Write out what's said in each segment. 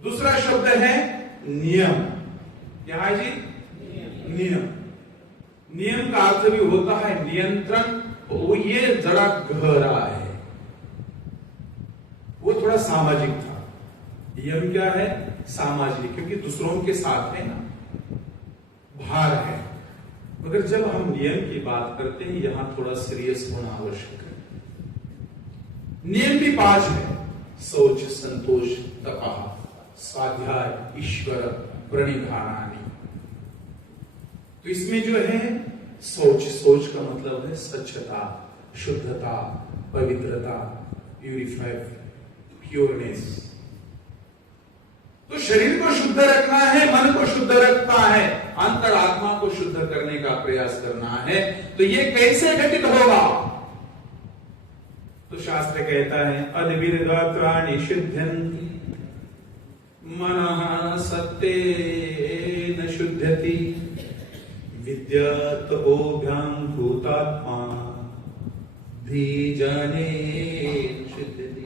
दूसरा शब्द है नियम। क्या है जी? नियम। नियम का अर्थ भी होता है नियंत्रण। वो ये जरा गहरा है, वो थोड़ा सामाजिक था। नियम क्या है? सामाजिक, क्योंकि दूसरों के साथ है ना, भार है। मगर जब हम नियम की बात करते हैं यहां थोड़ा सीरियस होना आवश्यक है। नियम भी 5 है: शौच, संतोष, तपः, स्वाध्याय, ईश्वर, प्रणिधानानि। तो इसमें जो है शौच, शौच का मतलब है स्वच्छता, शुद्धता, पवित्रता, प्यूरिफाई, प्योरनेस। तो शरीर को शुद्ध रखना है, मन को शुद्ध रखना है, अंतरात्मा को शुद्ध करने का प्रयास करना है। तो ये कैसे घटित होगा? तो शास्त्र कहता है अद्विर्गात्राणि शुद्धन्ति मनः सत्तेन शुध्यति विद्या तपोभ्याम भूतात्मा धीजनेन शुध्यति।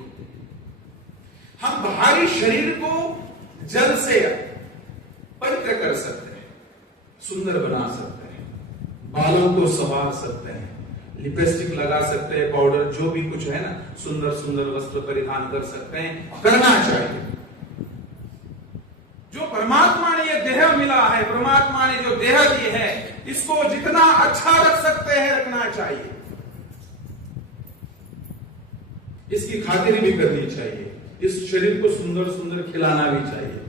हम बाहरी शरीर को जल से पवित्र कर सकते हैं, सुंदर बना सकते हैं, बालों को संवार सकते हैं, लिपस्टिक लगा सकते हैं, पाउडर, जो भी कुछ है ना, सुंदर सुंदर वस्त्र परिधान कर सकते हैं, करना चाहिए। जो परमात्मा ने ये देह मिला है, परमात्मा ने जो देह दी है, इसको जितना अच्छा रख सकते हैं रखना चाहिए, इसकी खातिर भी करनी चाहिए, इस शरीर को सुंदर सुंदर खिलाना भी चाहिए,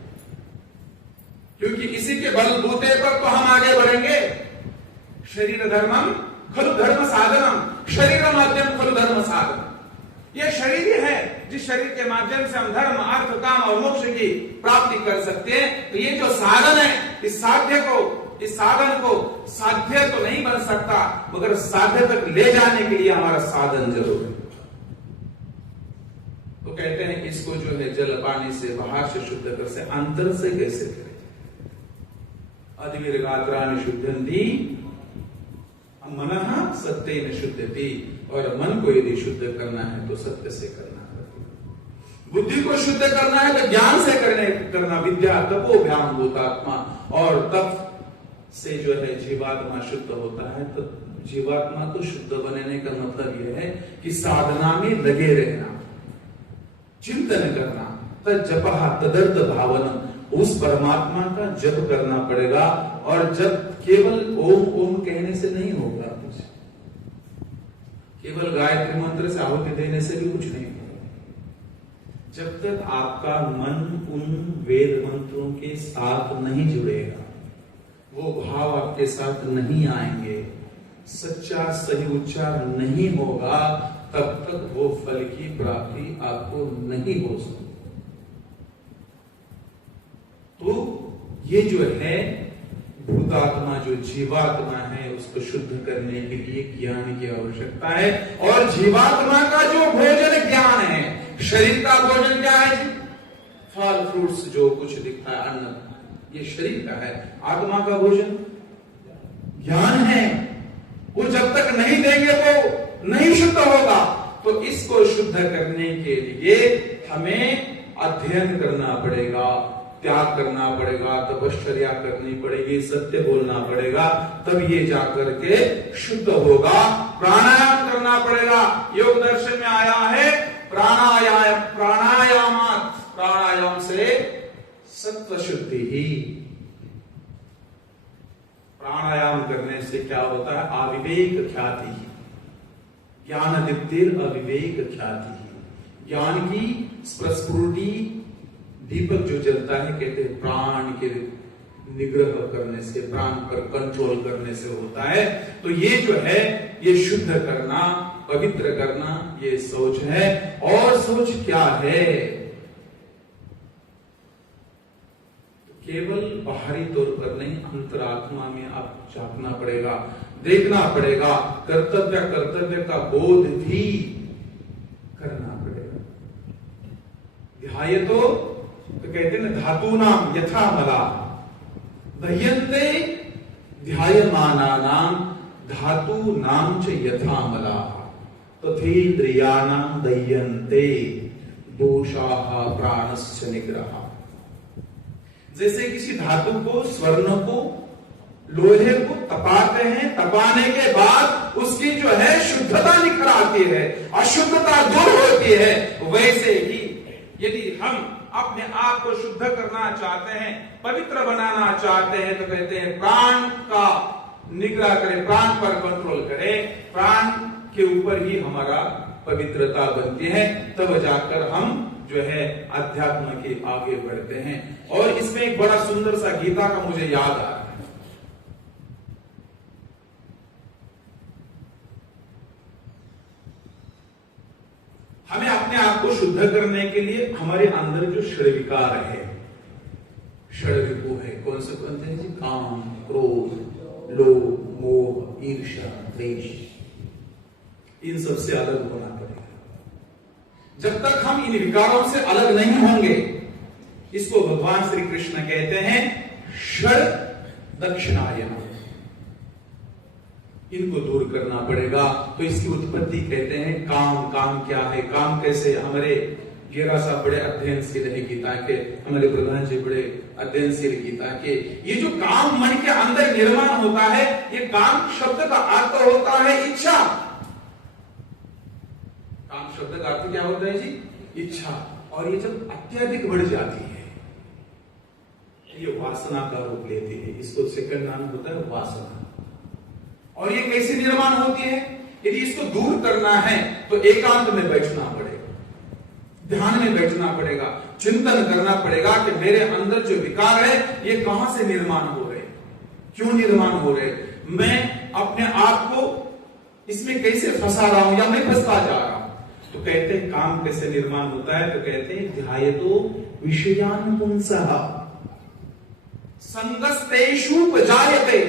क्योंकि इसी के बलबूते पर तो हम आगे बढ़ेंगे। शरीर धर्मम खलु धर्म साधनम, शरीर माध्यम खलु धर्म साधन। यह शरीर ही है जिस शरीर के माध्यम से हम धर्म, अर्थ, काम और मोक्ष की प्राप्ति कर सकते हैं। तो ये जो साधन है, इस साधन को साध्य तो नहीं बन सकता, मगर साध्य तक ले जाने के लिए हमारा साधन जरूर है। तो कहते हैं इसको जो है जल पानी से बाहर से शुद्ध कर से, अंतर से कैसे करें? अद्विर्गात्राणि शुद्धन्ति मनः सत्येन शुध्यति। और मन को यदि शुद्ध करना है तो सत्य से करना है। बुद्धि को शुद्ध करना है तो ज्ञान से करना। विद्या तपोभ्याम भूतात्मा। और तप से जो है जीवात्मा शुद्ध होता है। तो जीवात्मा को शुद्ध बनने का मतलब यह है कि साधना में लगे रहना, चिंतन करना, तज्जपः तदर्थ भावनम, उस परमात्मा का जप करना पड़ेगा। और जब केवल ओम ओम कहने से नहीं होगा कुछ, केवल गायत्री मंत्र से आहुति देने से भी कुछ नहीं होगा। जब तक आपका मन उन वेद मंत्रों के साथ नहीं जुड़ेगा, वो भाव आपके साथ नहीं आएंगे, सच्चा सही उच्चार नहीं होगा, तब तक वो फल की प्राप्ति आपको नहीं हो सकती। तो ये जो है भूतात्मा, जो जीवात्मा है, उसको शुद्ध करने के लिए ज्ञान की आवश्यकता है। और जीवात्मा का जो भोजन ज्ञान है, शरीर का भोजन क्या है जी? फल फ्रूट्स जो कुछ दिखता है, अन्न, ये शरीर का है। आत्मा का भोजन ज्ञान है। वो जब तक नहीं देंगे वो नहीं शुद्ध होगा। तो इसको शुद्ध करने के लिए हमें अध्ययन करना पड़ेगा, त्याग करना पड़ेगा, तपश्चर्या करनी पड़ेगी, सत्य बोलना पड़ेगा, तब ये जाकर के शुद्ध होगा। प्राणायाम करना पड़ेगा। योग दर्शन में आया है प्राणायाम, प्राणायाम से सत्व शुद्धि ही। प्राणायाम करने से क्या होता है? अविवेक ख्याति ही, ज्ञान दीप्तिर अविवेक ख्याति ही। ज्ञान की स्फुटी, दीपक जो जलता है, कहते हैं प्राण के निग्रह करने से, प्राण पर कंट्रोल करने से होता है। तो ये जो है, ये शुद्ध करना, पवित्र करना, ये सोच है। और सोच क्या है? केवल बाहरी तौर पर नहीं, अंतरात्मा में आप झांकना पड़ेगा, देखना पड़ेगा, कर्तव्य का बोध भी करना पड़ेगा। ध्याय तो कहते हैं धातु नाम यथा मला दह्यन्ते ध्यायमानानाम धातु नाम च यथा मला तथेन्द्रियाणाम दह्यन्ते दोषाः प्राणस्य निग्रह। जैसे किसी धातु को, स्वर्ण को, लोहे को तपाते हैं, तपाने के बाद उसकी जो है शुद्धता निखर आती है, अशुद्धता दूर होती है। वैसे ही यदि हम अपने आप को शुद्ध करना चाहते हैं, पवित्र बनाना चाहते हैं, तो कहते हैं प्राण का निग्रह करें, प्राण पर कंट्रोल करें, प्राण के ऊपर ही हमारा पवित्रता बनती है, तब जाकर हम जो है अध्यात्म के आगे बढ़ते हैं। और इसमें एक बड़ा सुंदर सा गीता का मुझे याद आ रहा है। हमें अपने आप को शुद्ध करने के लिए हमारे अंदर जो षड्विकार है, षड्विको है, कौन से बनते हैं जी? काम, क्रोध, लोभ, मोह, ईर्ष्या, द्वेष, इन सबसे अलग होना पड़ेगा। जब तक हम इन विकारों से अलग नहीं होंगे, इसको भगवान श्री कृष्ण कहते हैं षड दक्षिणायन, इनको दूर करना पड़ेगा। तो इसकी उत्पत्ति कहते हैं काम। काम क्या है? काम कैसे? हमारे गेरा साहब बड़े अध्ययनशील है गीता के, हमारे प्रधान जी बड़े अध्ययनशील गीता के। ये जो काम मन के अंदर निर्माण होता है, ये काम शब्द का अर्थ होता है इच्छा। काम शब्द का अर्थ क्या होता है जी? इच्छा। और ये जब अत्यधिक बढ़ जाती है, ये वासना का रूप लेती है। इसको सेकंड नाम होता है वासना। और ये कैसे निर्माण होती है? यदि इसको दूर करना है तो एकांत में बैठना पड़ेगा, ध्यान में बैठना पड़ेगा, चिंतन करना पड़ेगा कि मेरे अंदर जो विकार है ये कहां से निर्माण हो रहे, क्यों निर्माण हो रहे, मैं अपने आप को इसमें कैसे फंसा रहा हूं या मैं फंसता जा रहा हूं। तो कहते हैं काम कैसे निर्माण होता है? तो कहते हैं ध्यायतो विषयान पुंसः संगस्तेषुपजायते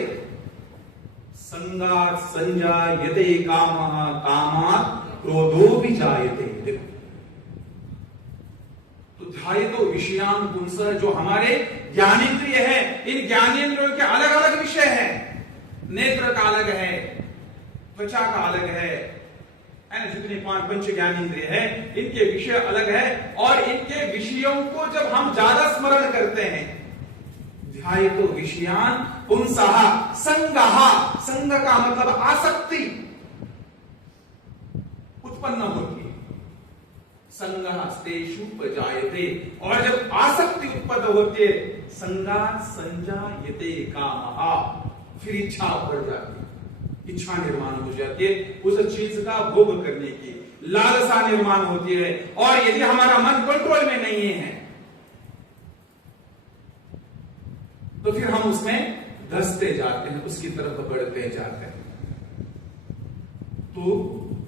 संगात् संजायते कामः कामात् क्रोधो विजायते। देखो, तो ध्यायतो विषयान पुंसः, जो हमारे ज्ञानेंद्रिय है, इन ज्ञानेंद्रियों के अलग अलग विषय हैं। नेत्र का अलग है, त्वचा का अलग है ना, जितने पांच पंच ज्ञानेंद्रिय है इनके विषय अलग है। और इनके विषयों को जब हम ज्यादा स्मरण करते हैं, ध्यायतो विषयान पुंसः संगः, संग का मतलब आसक्ति उत्पन्न होती है। संगः तेषुपजायते, और जब आसक्ति उत्पन्न होती है, संगात् संजायते कामः, फिर इच्छा बढ़ जाती है, इच्छा निर्माण हो जाती है, उस चीज का भोग करने की लालसा निर्माण होती है। और यदि हमारा मन कंट्रोल में नहीं है तो फिर हम उसमें धंसते जाते हैं, उसकी तरफ बढ़ते जाते हैं। तो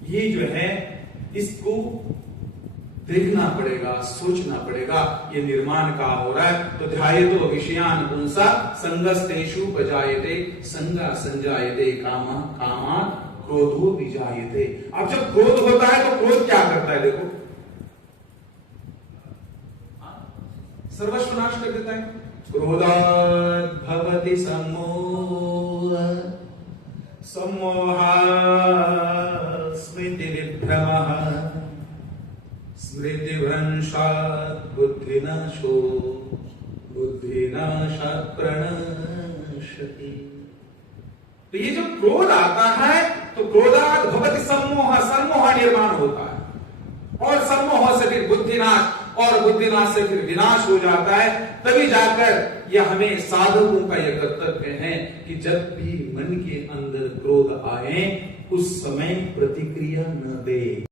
ये जो है इसको देखना पड़ेगा, सोचना पड़ेगा, ये निर्माण कहाँ हो रहा है। तो ध्यायतो विषयान पुंसः संगस्तेषुपजायते संगा संजायते कामः कामात् क्रोधो विजायते। अब जब क्रोध होता है तो क्रोध क्या करता है? देखो, सर्वस्व नाश कर देता है। क्रोधात् भवति सम्मोह, सम्मोहात् स्मृतिविभ्रमः, स्मृतिभ्रंशात् बुद्धिनाशो, बुद्धिनाशात् प्रणश्यति। तो ये जो क्रोध आता है तो क्रोधात् भवति सम्मोह, सम्मोह निर्माण होता है, और सम्मोह से फिर बुद्धिनाश, और बुद्धिनाश से फिर विनाश हो जाता है। तभी जाकर यह हमें साधकों का यह कर्तव्य है कि जब भी मन के अंदर क्रोध आए उस समय प्रतिक्रिया न दे।